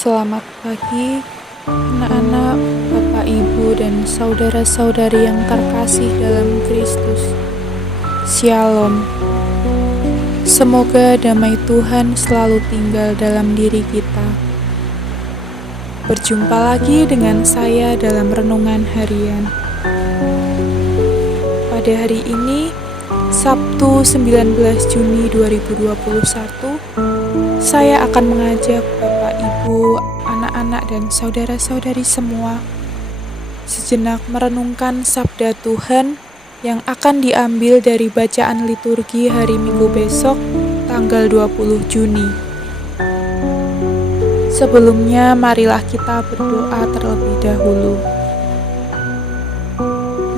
Selamat pagi, anak-anak, Bapak, Ibu, dan saudara-saudari yang terkasih dalam Kristus. Shalom. Semoga damai Tuhan selalu tinggal dalam diri kita. Berjumpa lagi dengan saya dalam renungan harian. Pada hari ini, Sabtu 19 Juni 2021, saya akan mengajak Bapak, Ibu, anak-anak, dan saudara-saudari semua sejenak merenungkan sabda Tuhan yang akan diambil dari bacaan liturgi hari Minggu besok, tanggal 20 Juni. Sebelumnya, marilah kita berdoa terlebih dahulu.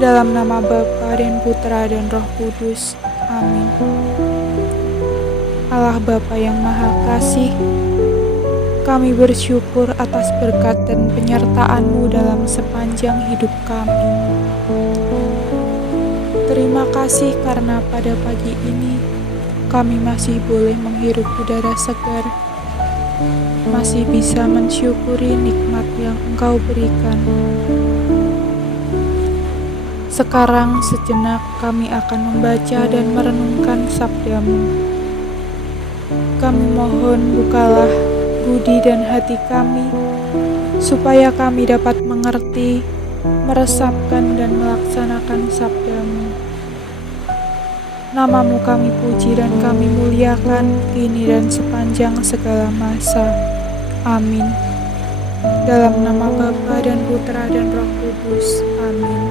Dalam nama Bapa dan Putra dan Roh Kudus. Amin. Allah Bapa yang Maha Kasih, kami bersyukur atas berkat dan penyertaan-Mu dalam sepanjang hidup kami. Terima kasih karena pada pagi ini kami masih boleh menghirup udara segar, masih bisa mensyukuri nikmat yang Engkau berikan. Sekarang sejenak kami akan membaca dan merenungkan sabda-Mu. Kami mohon bukalah budi dan hati kami, supaya kami dapat mengerti, meresapkan dan melaksanakan sabda-Mu. Nama-Mu kami puji dan kami muliakan, kini dan sepanjang segala masa. Amin. Dalam nama Bapa dan Putra dan Roh Kudus. Amin.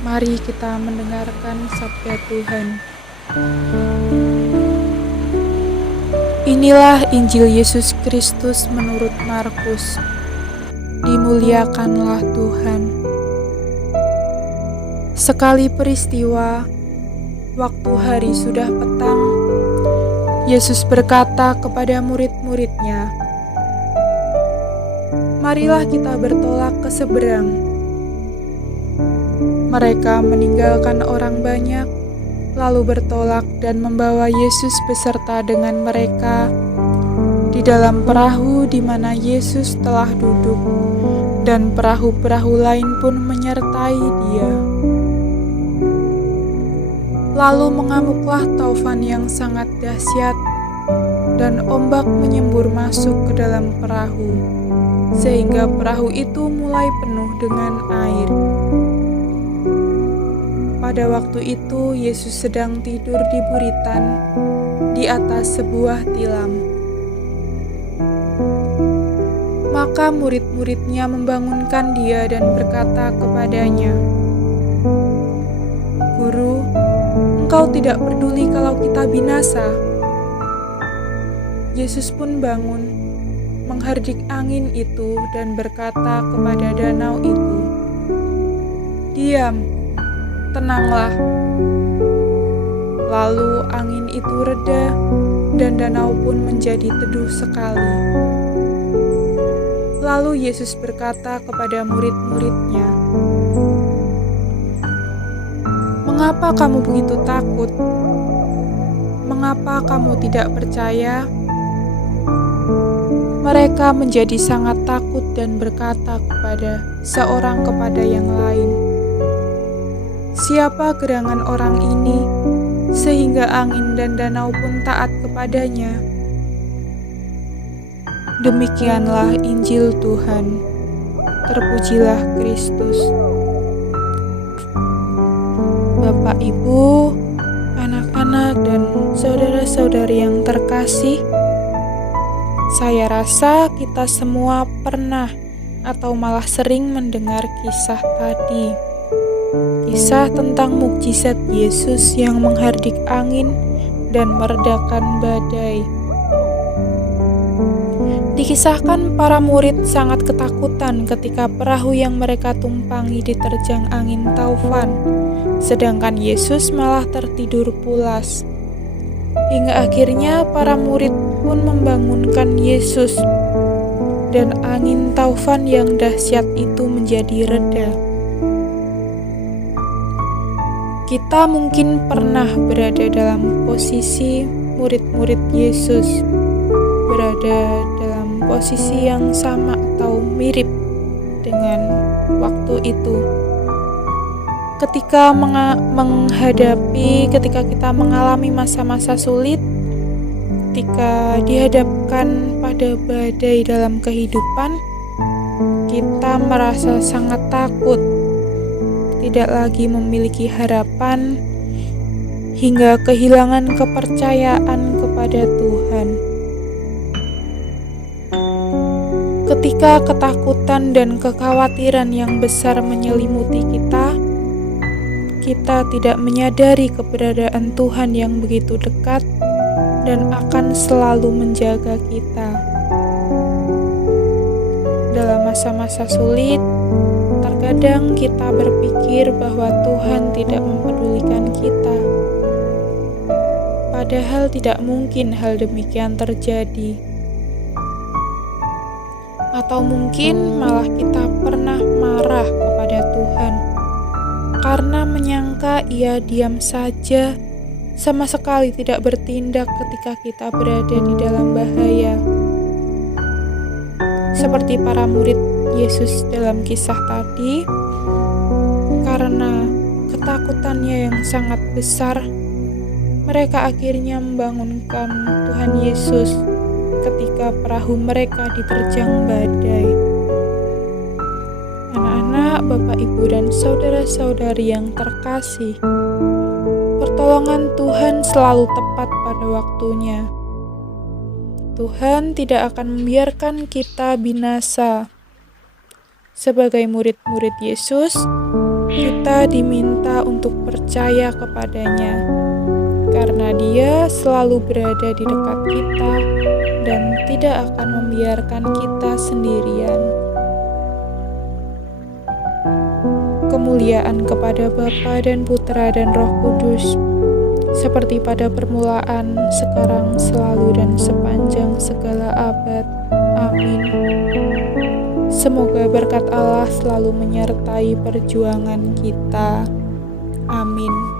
Mari kita mendengarkan sabda Tuhan. Inilah Injil Yesus Kristus menurut Markus. Dimuliakanlah Tuhan. Sekali peristiwa, waktu hari sudah petang, Yesus berkata kepada murid-murid-Nya, "Marilah kita bertolak ke seberang." Mereka meninggalkan orang banyak, lalu bertolak dan membawa Yesus beserta dengan mereka di dalam perahu di mana Yesus telah duduk, dan perahu-perahu lain pun menyertai Dia. Lalu mengamuklah taufan yang sangat dahsyat, dan ombak menyembur masuk ke dalam perahu, sehingga perahu itu mulai penuh dengan air. Pada waktu itu Yesus sedang tidur di buritan di atas sebuah tilam. Maka murid-murid-Nya membangunkan Dia dan berkata kepadanya, "Guru, Engkau tidak peduli kalau kita binasa?" Yesus pun bangun, menghardik angin itu dan berkata kepada danau itu, "Diam, tenanglah." Lalu angin itu reda dan danau pun menjadi teduh sekali. Lalu Yesus berkata kepada murid-murid-Nya, "Mengapa kamu begitu takut? Mengapa kamu tidak percaya?" Mereka menjadi sangat takut dan berkata seorang kepada yang lain, "Siapa gerangan orang ini, sehingga angin dan danau pun taat kepadanya?" Demikianlah Injil Tuhan. Terpujilah Kristus. Bapak, Ibu, anak-anak, dan saudara-saudari yang terkasih, saya rasa kita semua pernah atau malah sering mendengar kisah tadi. Kisah tentang mukjizat Yesus yang menghardik angin dan meredakan badai. Dikisahkan para murid sangat ketakutan ketika perahu yang mereka tumpangi diterjang angin taufan, sedangkan Yesus malah tertidur pulas. Hingga akhirnya para murid pun membangunkan Yesus, dan angin taufan yang dahsyat itu menjadi reda. Kita mungkin pernah berada dalam posisi murid-murid Yesus. berada dalam posisi yang sama atau mirip dengan waktu itu. Ketika kita mengalami masa-masa sulit, ketika dihadapkan pada badai dalam kehidupan, kita merasa sangat takut, tidak lagi memiliki harapan, hingga kehilangan kepercayaan kepada Tuhan. Ketika ketakutan dan kekhawatiran yang besar menyelimuti kita tidak menyadari keberadaan Tuhan yang begitu dekat dan akan selalu menjaga kita. Dalam masa-masa sulit, terkadang kita berpikir bahwa Tuhan tidak mempedulikan kita. Padahal tidak mungkin hal demikian terjadi. Atau mungkin malah kita pernah marah kepada Tuhan karena menyangka Ia diam saja, sama sekali tidak bertindak ketika kita berada di dalam bahaya. Seperti para murid Yesus dalam kisah tadi, karena ketakutannya yang sangat besar, mereka akhirnya membangunkan Tuhan Yesus ketika perahu mereka diterjang badai. Anak-anak, Bapak, Ibu, dan saudara-saudari yang terkasih, pertolongan Tuhan selalu tepat pada waktunya. Tuhan tidak akan membiarkan kita binasa. Sebagai murid-murid Yesus, kita diminta untuk percaya kepadanya, karena Dia selalu berada di dekat kita dan tidak akan membiarkan kita sendirian. Kemuliaan kepada Bapa dan Putra dan Roh Kudus, seperti pada permulaan, sekarang, selalu, dan sepanjang segala abad. Amin. Semoga berkat Allah selalu menyertai perjuangan kita. Amin.